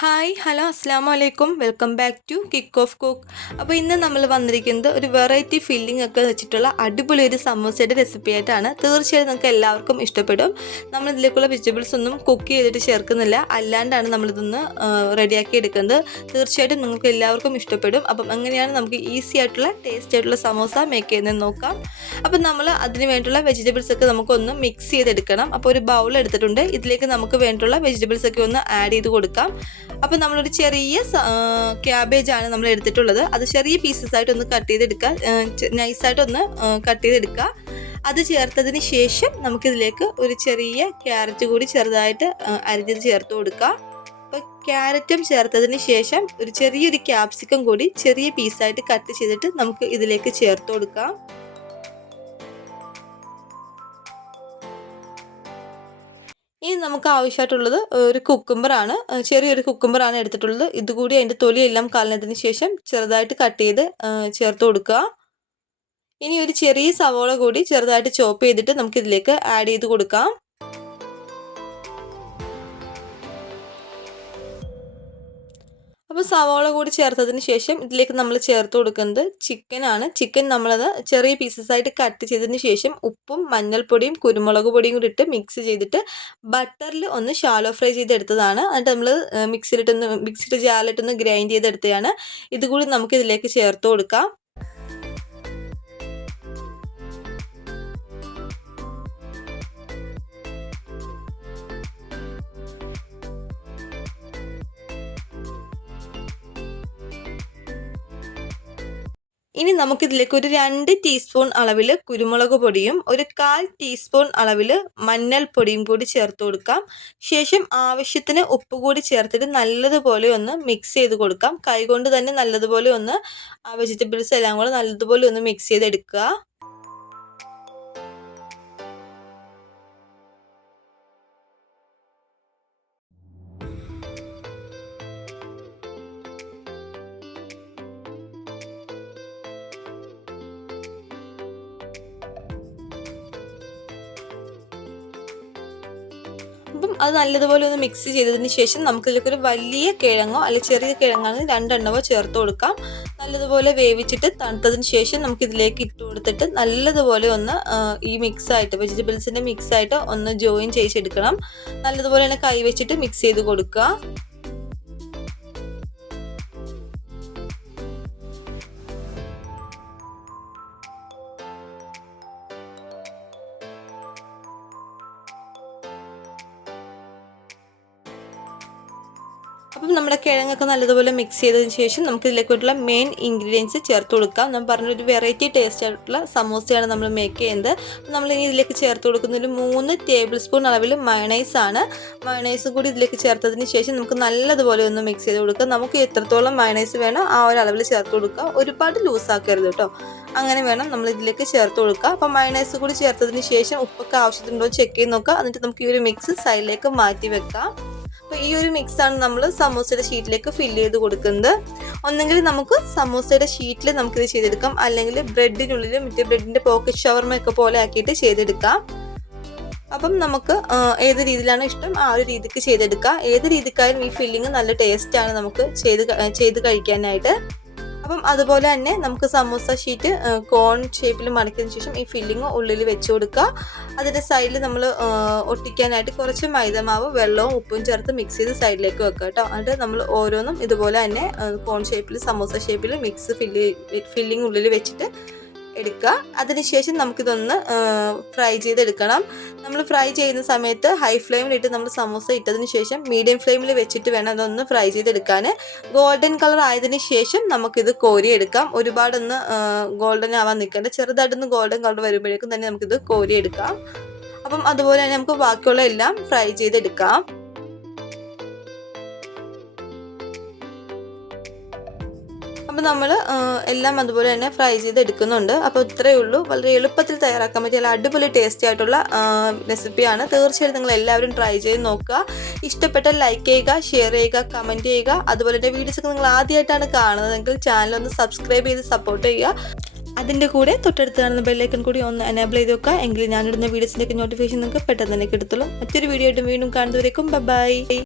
Hi hello അസ്സാമു അലൈക്കും welcome back to kick off cook. അപ്പോൾ ഇന്ന് നമ്മൾ വന്നിരിക്കുന്നത് ഒരു വെറൈറ്റി ഫില്ലിംഗ് ഒക്കെ വെച്ചിട്ടുള്ള അടിപൊളി ഒരു സമോസയുടെ റെസിപ്പി ആയിട്ടാണ്. തീർച്ചയായും നിങ്ങൾക്ക് എല്ലാവർക്കും ഇഷ്ടപ്പെടും. നമ്മൾ ഇതിലേക്കുള്ള വെജിറ്റബിൾസ് ഒന്നും കുക്ക് ചെയ്തിട്ട് ചേർക്കുന്നില്ല, അല്ലാണ്ടാണ് നമ്മളിതൊന്ന് റെഡിയാക്കി എടുക്കുന്നത്. തീർച്ചയായിട്ടും നിങ്ങൾക്ക് എല്ലാവർക്കും ഇഷ്ടപ്പെടും. അപ്പം എങ്ങനെയാണ് നമുക്ക് ഈസി ആയിട്ടുള്ള ടേസ്റ്റ് ആയിട്ടുള്ള സമോസ മേക്ക് ചെയ്യുന്നതെന്ന് നോക്കാം. അപ്പം നമ്മൾ അതിന് വേണ്ടിയുള്ള വെജിറ്റബിൾസ് ഒക്കെ നമുക്കൊന്ന് മിക്സ് ചെയ്തെടുക്കണം. അപ്പോൾ ഒരു ബൗൾ എടുത്തിട്ടുണ്ട്, ഇതിലേക്ക് നമുക്ക് വേണ്ടിയുള്ള വെജിറ്റബിൾസ് ഒക്കെ ഒന്ന് ആഡ് ചെയ്ത് കൊടുക്കാം. അപ്പോൾ നമ്മളൊരു ചെറിയ ക്യാബേജാണ് നമ്മൾ എടുത്തിട്ടുള്ളത്. അത് ചെറിയ പീസസ് ആയിട്ട് ഒന്ന് കട്ട് ചെയ്തെടുക്കുക, നൈസായിട്ടൊന്ന് കട്ട് ചെയ്തെടുക്കുക. അത് ചേർത്തതിന് ശേഷം നമുക്കിതിലേക്ക് ഒരു ചെറിയ ക്യാരറ്റ് കൂടി ചെറുതായിട്ട് അരിഞ്ഞത് ചേർത്ത് കൊടുക്കുക. അപ്പോൾ ക്യാരറ്റും ചേർത്തതിന് ശേഷം ഒരു ചെറിയൊരു ക്യാപ്സിക്കം കൂടി ചെറിയ പീസായിട്ട് കട്ട് ചെയ്തിട്ട് നമുക്ക് ഇതിലേക്ക് ചേർത്ത് കൊടുക്കാം. ഇനി നമുക്ക് ആവശ്യമായിട്ടുള്ളത് ഒരു കുക്കുംബറാണ്, ചെറിയൊരു കുക്കുംബറാണ് എടുത്തിട്ടുള്ളത്. ഇതുകൂടി അതിൻ്റെ തൊലിയെല്ലാം കളഞ്ഞതിന് ശേഷം ചെറുതായിട്ട് കട്ട് ചെയ്ത് ചേർത്ത് കൊടുക്കുക. ഇനി ഒരു ചെറിയ സവോള കൂടി ചെറുതായിട്ട് ചോപ്പ് ചെയ്തിട്ട് നമുക്കിതിലേക്ക് ആഡ് ചെയ്ത് കൊടുക്കാം. അപ്പോൾ സവാള കൂടി ചേർത്തതിന് ശേഷം ഇതിലേക്ക് നമ്മൾ ചേർത്ത് കൊടുക്കുന്നത് ചിക്കനാണ്. ചിക്കൻ നമ്മളത് ചെറിയ പീസസ് ആയിട്ട് കട്ട് ചെയ്തതിന് ശേഷം ഉപ്പും മഞ്ഞൾപ്പൊടിയും കുരുമുളക് പൊടിയും കൂടി ഇട്ട് മിക്സ് ചെയ്തിട്ട് ബട്ടറിൽ ഒന്ന് ഷാലോ ഫ്രൈ ചെയ്തെടുത്തതാണ്. എന്നിട്ട് നമ്മൾ മിക്സിയുടെ ജാറിലിട്ടൊന്ന് ഗ്രൈൻഡ് ചെയ്തെടുത്തതാണ്. ഇതുകൂടി നമുക്ക് ഇതിലേക്ക് ചേർത്ത് കൊടുക്കാം. ഇനി നമുക്കിതിലേക്ക് ഒരു 2 ടീസ്പൂൺ അളവിൽ കുരുമുളക് പൊടിയും ഒരു 1/4 ടീസ്പൂൺ അളവിൽ മഞ്ഞൾപ്പൊടിയും കൂടി ചേർത്ത് കൊടുക്കാം. ശേഷം ആവശ്യത്തിന് ഉപ്പ് കൂടി ചേർത്തിട്ട് നല്ലതുപോലെ ഒന്ന് മിക്സ് ചെയ്ത് കൊടുക്കാം. കൈകൊണ്ട് തന്നെ നല്ലതുപോലെ ഒന്ന് വെജിറ്റബിൾസ് എല്ലാം കൂടെ നല്ലതുപോലെ ഒന്ന് മിക്സ് ചെയ്തെടുക്കുക. അപ്പം അത് നല്ലതുപോലെ ഒന്ന് മിക്സ് ചെയ്തതിന് ശേഷം നമുക്കിതിലേക്ക് ഒരു വലിയ കിഴങ്ങോ അല്ലെങ്കിൽ ചെറിയ കിഴങ്ങാണെങ്കിൽ 2 എണ്ണമോ ചേർത്ത് കൊടുക്കാം. നല്ലതുപോലെ വേവിച്ചിട്ട് തണുത്തതിന് ശേഷം നമുക്കിതിലേക്ക് ഇട്ട് കൊടുത്തിട്ട് നല്ലതുപോലെ ഒന്ന് ഈ മിക്സായിട്ട് വെജിറ്റബിൾസിൻ്റെ മിക്സായിട്ട് ഒന്ന് ജോയിൻ ചെയ്തെടുക്കണം. നല്ലതുപോലെ തന്നെ കൈ വെച്ചിട്ട് മിക്സ് ചെയ്ത് കൊടുക്കുക. അപ്പം നമ്മുടെ കിഴങ്ങൊക്കെ നല്ലതുപോലെ മിക്സ് ചെയ്തതിന് ശേഷം നമുക്ക് ഇതിലേക്കുള്ള മെയിൻ ഇൻഗ്രീഡിയൻസ് ചേർത്ത് കൊടുക്കാം. നമ്മൾ പറഞ്ഞൊരു വെറൈറ്റി ടേസ്റ്റ് ആയിട്ടുള്ള സമോസയാണ് നമ്മൾ മേക്ക് ചെയ്യുന്നത്. നമ്മൾ ഇനി ഇതിലേക്ക് ചേർത്ത് കൊടുക്കുന്നത് 3 ടേബിൾ സ്പൂൺ അളവിൽ മയണൈസാണ്. മയണൈസും കൂടി ഇതിലേക്ക് ചേർത്തതിന് ശേഷം നമുക്ക് നല്ലതുപോലെ ഒന്ന് മിക്സ് ചെയ്ത് കൊടുക്കുക. നമുക്ക് എത്രത്തോളം മയണൈസ് വേണോ ആ ഒരു അളവിൽ ചേർത്ത് കൊടുക്കുക. ഒരുപാട് ലൂസാക്കരുത് കേട്ടോ, അങ്ങനെ വേണം നമ്മൾ ഇതിലേക്ക് ചേർത്ത് കൊടുക്കുക. അപ്പം മയണൈസ് കൂടി ചേർത്തതിന് ശേഷം ഉപ്പൊക്കെ ആവശ്യത്തിനുണ്ടോ ചെക്ക് ചെയ്ത് നോക്കുക. എന്നിട്ട് നമുക്ക് ഈ ഒരു മിക്സ് സൈഡിലേക്ക് മാറ്റി വെക്കാം. അപ്പോൾ ഈ ഒരു മിക്സാണ് നമ്മൾ സമൂസയുടെ ഷീറ്റിലേക്ക് ഫില്ല് ചെയ്ത് കൊടുക്കുന്നത്. ഒന്നെങ്കിൽ നമുക്ക് സമൂസയുടെ ഷീറ്റിൽ നമുക്കിത് ചെയ്തെടുക്കാം, അല്ലെങ്കിൽ ബ്രെഡിനുള്ളിൽ മറ്റേ ബ്രെഡിൻ്റെ പോക്കറ്റ് ഷവർമയൊക്കെ പോലെ ആക്കിയിട്ട് ചെയ്തെടുക്കാം. അപ്പം നമുക്ക് ഏത് രീതിയിലാണ് ഇഷ്ടം ആ ഒരു രീതിക്ക് ചെയ്തെടുക്കാം. ഏത് രീതിക്കായാലും ഈ ഫില്ലിങ് നല്ല ടേസ്റ്റാണ് നമുക്ക് ചെയ്ത് കഴിക്കാനായിട്ട്. അപ്പം അതുപോലെ തന്നെ നമുക്ക് സമൂസ ഷീറ്റ് കോൺ ഷേപ്പിൽ മടക്കിയതിന് ശേഷം ഈ ഫില്ലിങ് ഉള്ളിൽ വെച്ച് കൊടുക്കുക. അതിൻ്റെ സൈഡിൽ നമ്മൾ ഒട്ടിക്കാനായിട്ട് കുറച്ച് മൈദമാവ് വെള്ളവും ഉപ്പും ചേർത്ത് മിക്സ് ചെയ്ത് സൈഡിലേക്ക് വെക്കുക കേട്ടോ. എന്നിട്ട് നമ്മൾ ഓരോന്നും ഇതുപോലെ തന്നെ കോൺ ഷേപ്പിൽ സമൂസ ഷേപ്പിൽ ഫില്ലിങ് ഉള്ളിൽ വെച്ചിട്ട് എടുക്കുക. അതിനുശേഷം നമുക്കിതൊന്ന് ഫ്രൈ ചെയ്തെടുക്കണം. നമ്മൾ ഫ്രൈ ചെയ്യുന്ന സമയത്ത് ഹൈ ഫ്ലെയിമിലിട്ട് നമ്മൾ സമോസ ഇട്ടതിന് ശേഷം മീഡിയം ഫ്ലെയിമിൽ വെച്ചിട്ട് വേണം അതൊന്ന് ഫ്രൈ ചെയ്തെടുക്കാൻ. ഗോൾഡൻ കളർ ആയതിനു ശേഷം നമുക്കിത് കോരിയെടുക്കാം. ഒരുപാടൊന്ന് ഗോൾഡൻ ആവാൻ നിൽക്കേണ്ട, ചെറുതായിട്ടൊന്ന് ഗോൾഡൻ കളർ വരുമ്പോഴേക്കും തന്നെ നമുക്കിത് കോരിയെടുക്കാം. അപ്പം അതുപോലെ തന്നെ നമുക്ക് ബാക്കിയുള്ള എല്ലാം ഫ്രൈ ചെയ്തെടുക്കാം. അപ്പോൾ നമ്മൾ എല്ലാം അതുപോലെ തന്നെ ഫ്രൈ ചെയ്തെടുക്കുന്നുണ്ട്. അപ്പോൾ ഇത്രയേ ഉള്ളൂ, വളരെ എളുപ്പത്തിൽ തയ്യാറാക്കാൻ പറ്റിയ അടിപൊളി ടേസ്റ്റി ആയിട്ടുള്ള റെസിപ്പിയാണ്. തീർച്ചയായിട്ടും നിങ്ങൾ എല്ലാവരും ട്രൈ ചെയ്ത് നോക്കുക. ഇഷ്ടപ്പെട്ടാൽ ലൈക്ക് ചെയ്യുക, ഷെയർ ചെയ്യുക, കമൻറ്റ് ചെയ്യുക. അതുപോലെ തന്നെ വീഡിയോസൊക്കെ നിങ്ങൾ ആദ്യമായിട്ടാണ് കാണുന്നതെങ്കിൽ ചാനലൊന്ന് സബ്സ്ക്രൈബ് ചെയ്ത് സപ്പോർട്ട് ചെയ്യുക. അതിൻ്റെ കൂടെ തൊട്ടടുത്ത് കാണുന്ന ബെല്ലൈക്കൺ കൂടി ഒന്ന് എനേബിൾ ചെയ്ത് വെക്കുക. എങ്കിൽ ഞാനിടുന്ന വീഡിയോസിൻ്റെയൊക്കെ നോട്ടിഫിക്കേഷൻ നിങ്ങൾക്ക് പെട്ടെന്ന് തന്നെ കിട്ടത്തുള്ളൂ. മറ്റൊരു വീഡിയോ ആയിട്ട് വീണ്ടും കാണുന്നവരേക്കും ബൈ.